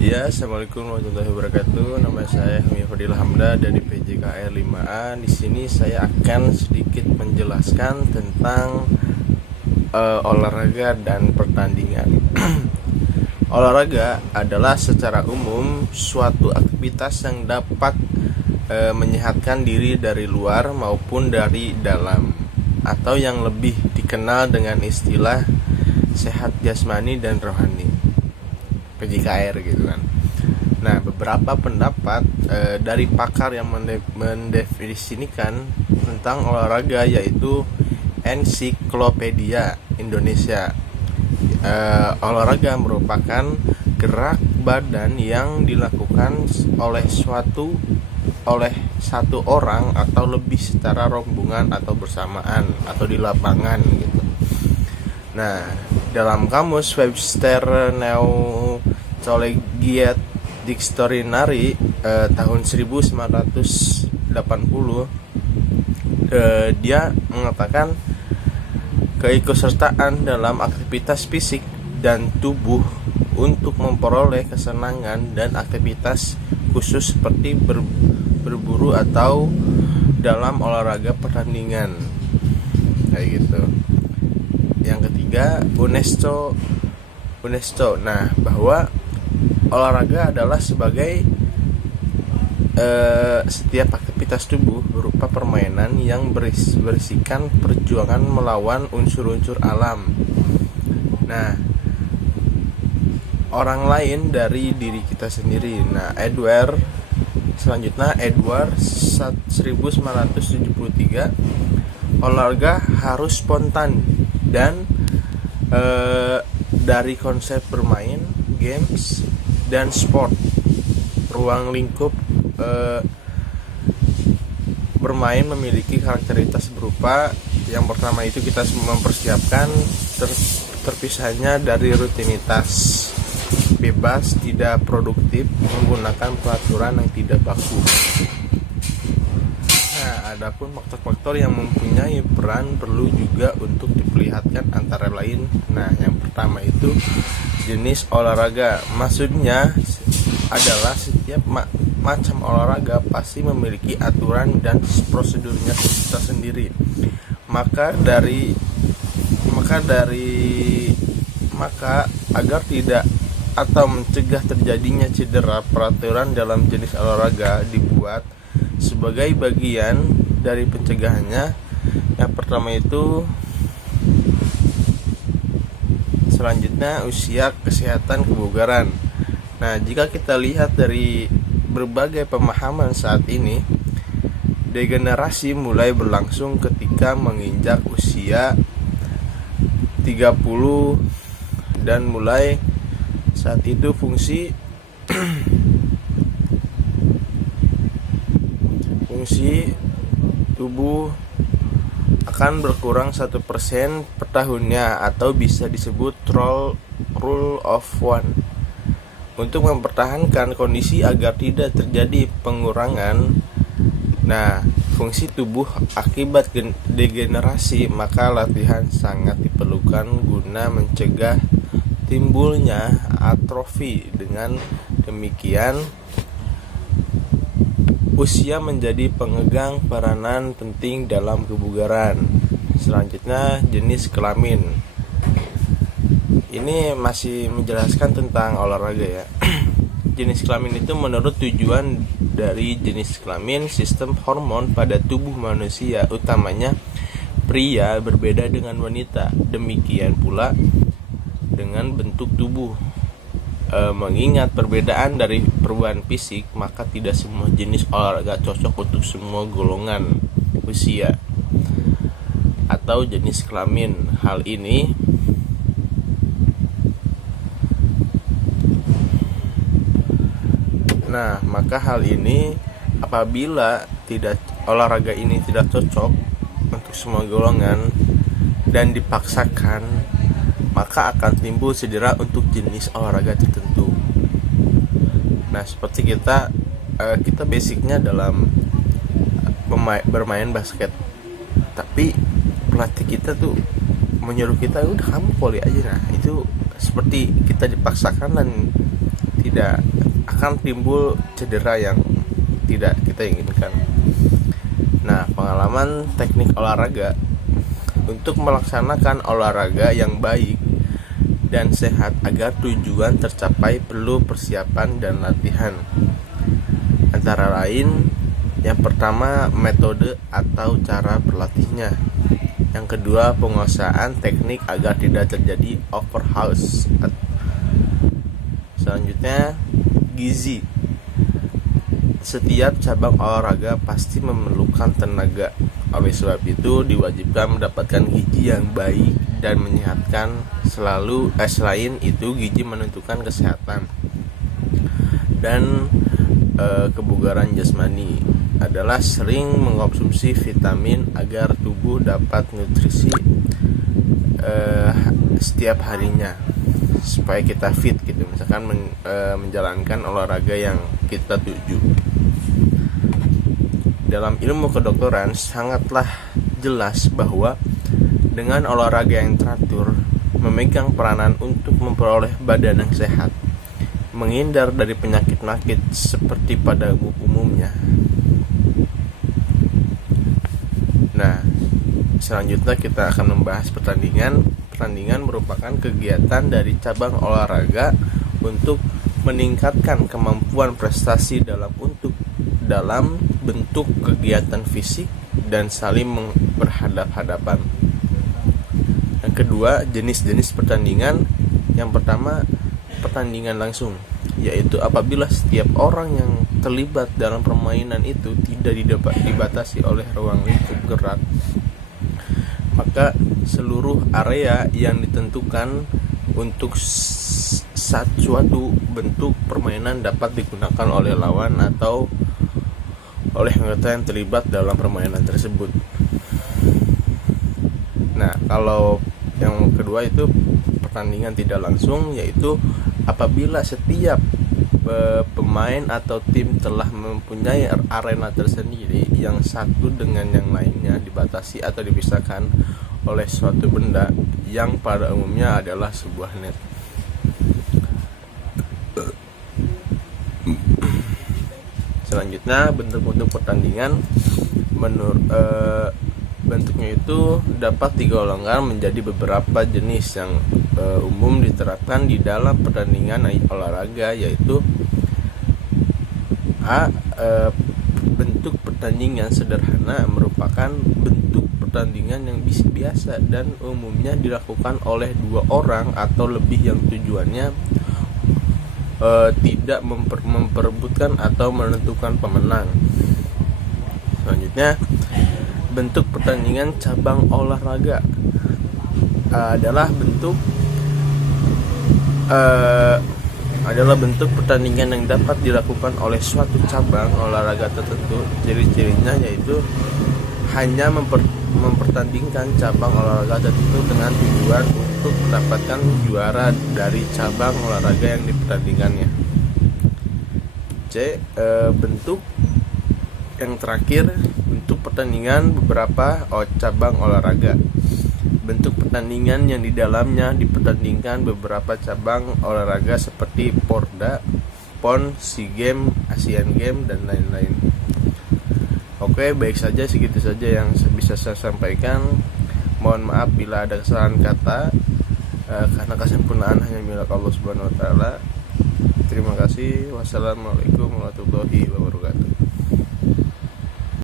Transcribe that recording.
Ya, assalamualaikum warahmatullahi wabarakatuh. Nama saya Hami Fadil Hamda dari PJKR 5A. Di sini saya akan sedikit menjelaskan tentang olahraga dan pertandingan. Olahraga adalah secara umum suatu aktivitas yang dapat menyehatkan diri dari luar maupun dari dalam, atau yang lebih dikenal dengan istilah sehat jasmani dan rohani, PJKR gitu kan. Nah, beberapa pendapat dari pakar yang mendefinisikan tentang olahraga, yaitu Ensiklopedia Indonesia. Olahraga merupakan gerak badan yang dilakukan oleh satu orang atau lebih secara rombongan atau bersamaan atau di lapangan gitu. Nah, dalam kamus Webster New Collegiate Dictionary tahun 1980, dia mengatakan keikutsertaan dalam aktivitas fisik dan tubuh untuk memperoleh kesenangan dan aktivitas khusus seperti berburu atau dalam olahraga pertandingan kayak gitu. Yang ketiga, UNESCO. Nah, bahwa olahraga adalah sebagai setiap aktivitas tubuh berupa permainan yang berisikan perjuangan melawan unsur-unsur alam. Nah, orang lain dari diri kita sendiri. Nah, Edward 1973, olahraga harus spontan dan dari konsep bermain, games, dan sport. Ruang lingkup bermain memiliki karakteristikas berupa yang pertama itu kita mempersiapkan terpisahnya dari rutinitas, bebas, tidak produktif, menggunakan peraturan yang tidak baku. Nah, adapun faktor-faktor yang mempunyai peran perlu juga untuk diperlihatkan antara lain. Nah, yang pertama itu jenis olahraga. Maksudnya adalah setiap macam olahraga pasti memiliki aturan dan prosedurnya tersendiri. Maka agar tidak atau mencegah terjadinya cedera, peraturan dalam jenis olahraga dibuat sebagai bagian dari pencegahannya. Yang pertama itu, selanjutnya usia, kesehatan, kebugaran. Nah, jika kita lihat dari berbagai pemahaman saat ini, degenerasi mulai berlangsung ketika menginjak usia 30 dan mulai saat itu fungsi tubuh akan berkurang 1% per tahunnya, atau bisa disebut rule of one. Untuk mempertahankan kondisi agar tidak terjadi pengurangan fungsi tubuh akibat degenerasi, maka latihan sangat diperlukan guna mencegah timbulnya atrofi. Dengan demikian, usia menjadi pemegang peranan penting dalam kebugaran. Selanjutnya, jenis kelamin. Ini masih menjelaskan tentang olahraga ya. Jenis kelamin itu menurut tujuan dari jenis kelamin, sistem hormon pada tubuh manusia, utamanya pria, berbeda dengan wanita. Demikian pula dengan bentuk tubuh. Mengingat perbedaan dari perubahan fisik, maka tidak semua jenis olahraga cocok untuk semua golongan usia atau jenis kelamin. Maka hal ini apabila olahraga ini tidak cocok untuk semua golongan dan dipaksakan, maka akan timbul cedera untuk jenis olahraga tertentu. Nah, seperti kita basicnya dalam bermain basket, tapi pelatih kita tuh menyuruh kita udah kamu volley aja. Nah, itu seperti kita dipaksakan dan tidak akan timbul cedera yang tidak kita inginkan. Nah, pengalaman teknik olahraga. Untuk melaksanakan olahraga yang baik dan sehat agar tujuan tercapai perlu persiapan dan latihan. Antara lain, yang pertama metode atau cara berlatihnya. Yang kedua, penguasaan teknik agar tidak terjadi overuse. Selanjutnya, gizi. Setiap cabang olahraga pasti memerlukan tenaga. Oleh sebab itu diwajibkan mendapatkan gizi yang baik dan menyehatkan. Selain itu, gizi menentukan kesehatan dan kebugaran jasmani adalah sering mengkonsumsi vitamin agar tubuh dapat nutrisi setiap harinya supaya kita fit gitu, misalkan menjalankan olahraga yang kita tuju. Dalam ilmu kedokteran sangatlah jelas bahwa dengan olahraga yang teratur memegang peranan untuk memperoleh badan yang sehat, menghindar dari penyakit-penyakit seperti pada umumnya. Nah, selanjutnya kita akan membahas pertandingan. Pertandingan merupakan kegiatan dari cabang olahraga untuk meningkatkan kemampuan prestasi dalam bentuk kegiatan fisik dan saling berhadap-hadapan. Yang kedua, jenis-jenis pertandingan. Yang pertama, pertandingan langsung, yaitu apabila setiap orang yang terlibat dalam permainan itu tidak dibatasi oleh ruang lingkup gerak, maka seluruh area yang ditentukan untuk suatu bentuk permainan dapat digunakan oleh lawan atau oleh anggota yang terlibat dalam permainan tersebut. Nah, kalau yang kedua itu pertandingan tidak langsung, yaitu apabila setiap pemain atau tim telah mempunyai arena tersendiri yang satu dengan yang lainnya dibatasi atau dipisahkan oleh suatu benda yang pada umumnya adalah sebuah net. Selanjutnya, bentuk-bentuk pertandingan bentuknya itu dapat digolongkan menjadi beberapa jenis yang umum diterapkan di dalam pertandingan olahraga, yaitu bentuk pertandingan sederhana merupakan bentuk pertandingan yang biasa dan umumnya dilakukan oleh dua orang atau lebih yang tujuannya tidak memperebutkan atau menentukan pemenang. Selanjutnya, bentuk pertandingan cabang olahraga adalah bentuk pertandingan yang dapat dilakukan oleh suatu cabang olahraga tertentu. Ciri-cirinya yaitu hanya mempertandingkan cabang olahraga tertentu dengan tujuan untuk mendapatkan juara dari cabang olahraga yang dipertandingannya. Bentuk yang terakhir, bentuk pertandingan beberapa cabang olahraga. Bentuk pertandingan yang di dalamnya dipertandingkan beberapa cabang olahraga seperti Porda, PON, SEA Games, Asian Games, dan lain-lain. Oke, baik saja, segitu saja yang bisa saya sampaikan. Mohon maaf bila ada kesalahan kata, karena kesempurnaan hanya milik Allah Subhanahu wa taala. Terima kasih. Wassalamualaikum warahmatullahi wabarakatuh.